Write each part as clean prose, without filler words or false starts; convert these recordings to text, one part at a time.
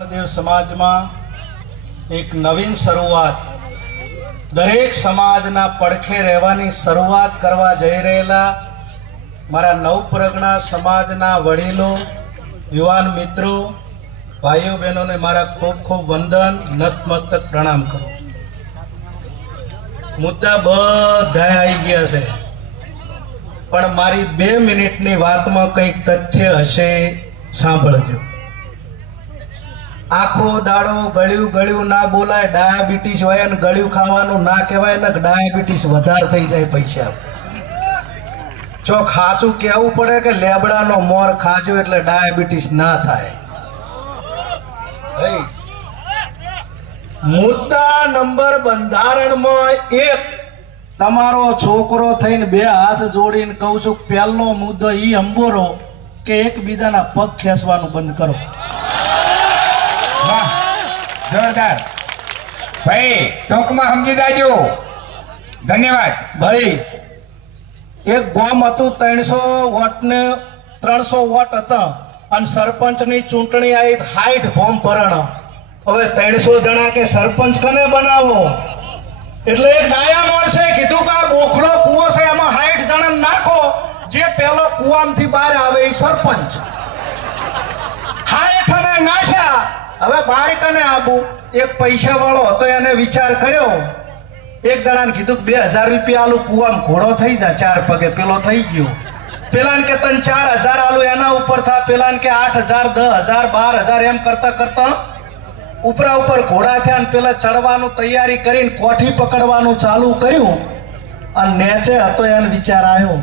देव समाज में एक नवीन शुरुआत दरेक समाजना पड़खे रहवानी शुरुआत करवा जई रहेला मारा नवप्रज्ञा समाजना वडीलो युवान मित्रों भाईओ बहनों ने मारा खूब खूब वंदन नतमस्तक प्रणाम करो। मुद्दा बधाय आई गया है पण मारी 2 मिनिटनी वातमां कंईक तथ्य हशे सांभळजो। आखो दाड़ो गळ्यू गळ्यू ना बोलाय, डायाबिटीस होय ने गळ्यू खावानुं ना कहेवाय ने डायाबिटीस वधार थई जाय पैसा। चो खाचुं कहेवुं पड़े के लेबड़ानो मोर खाजो एटले डायाबिटीस ना थाय। मुद्दा नंबर बंधारण में 1 तमारो छोकरो थईने 2 हाथ जोड़ीने कहूं छुं पहेलो मुद्दो ई अंबोरो के एक बीजाना पग खेसवानुं बंद करो। वाह जोरदार भाई टोक में समझी जाजो। धन्यवाद भाई। एक गाम हतुं 300 वोट ने 300 वोट हता अने सरपंच नी चूंटणी आई 60 फॉर्म भराणा। हवे 300 जणा के सरपंच कने बनावो એટલે એક ડાયા માણસે કીધું કે આ બોખલો કૂવો છે એમાં 60 જણને નાખો, જે પેલો કૂવામાંથી બહાર આવે એ સરપંચ। 60 ને નાખ્યા, હવે બહાર કને આવું? એક પૈસા વાળો હતો એને વિચાર કર્યો, એક જણાને કીધું 2000 રૂપિયા આલુ કૂવામાં ઘોડો થઈ જાય 4 પગે, પેલો થઈ ગયો। પેલાને કે તને 4000 આલુ એના ઉપર થા, પેલાને કે 8000 10000 12000 એમ કરતા કરતા ઉપરા ઉપર ઘોડા થયા ને પેલા ચડવાનું તૈયારી કરીને કોઠી પકડવાનું ચાલુ કર્યું અને નેચે હતો એને વિચાર આવ્યો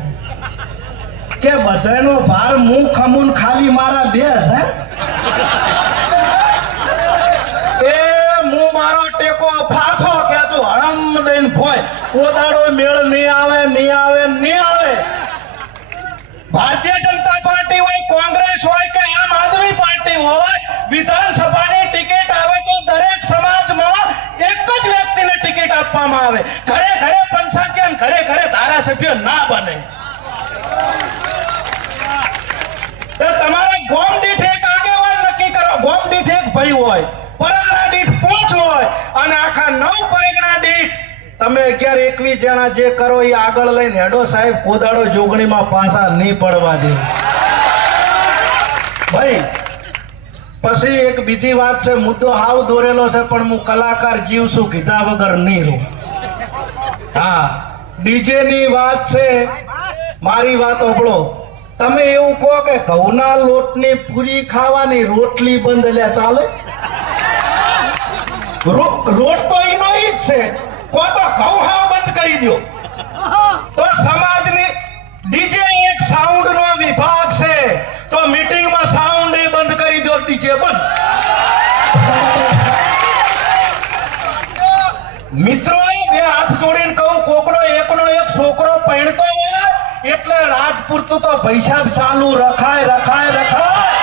કે બધાનો ભાર હું ખમુન ખાલી મારા 2000 એ હું મારો ટેકો ફાછો ખેંચું હળમ દઈને ભોય કોદાડો મેળ નહીં આવે નહીં આવે નહીં આવે। भारतीय जनता पार्टी हो, कांग्रेस हो के आम आदमी पार्टी हो, विधानसभा की टिकट आवे तो दरेक समाज में एक ज व्यक्ति ने टिकट आपवामां आवे। घरे घरे पंचायत अने घरे घरे धारासभ्य ना बने तो तमारे गाम दीठ एक आगेवान नक्की करो। गाम दीठ एक भाई होय, परगणा दीठ 5 होय अने आखा 9 परगणा दीठ તમે 11-21 જણા જે કરો એ આગળ લઈને હેડો સાહેબ, કોદાડો જોગણીમાં પાછા નહીં પડવા દે ભાઈ। પછી એક બીજી વાત છે, મુદ્દો હાવ દોરેલો છે પણ હું કલાકાર જીવ છું, કીધા વગર નહીં રહું। હા, ડીજે ની વાત છે, મારી વાત ઓબળો। તમે એવું કહો કે ઘઉંના લોટની પૂરી ખાવાની, રોટલી બંધ લે ચાલે? લોટ તો એનો ઈ જ છે, को तो घऊ हाव बंद करी दियो तो समाज ने डीजे एक साउंड नो विभाग से तो मीटिंग में साउंड ही बंद करी दियो, डीजे बंद। मित्रों बे हाथ जोड़ीने कहूं कोकड़ो एकनो एक छोकरो पहणतो हो एटले रात पूरતું तो पैसा चालू रखाय रखाय रखाय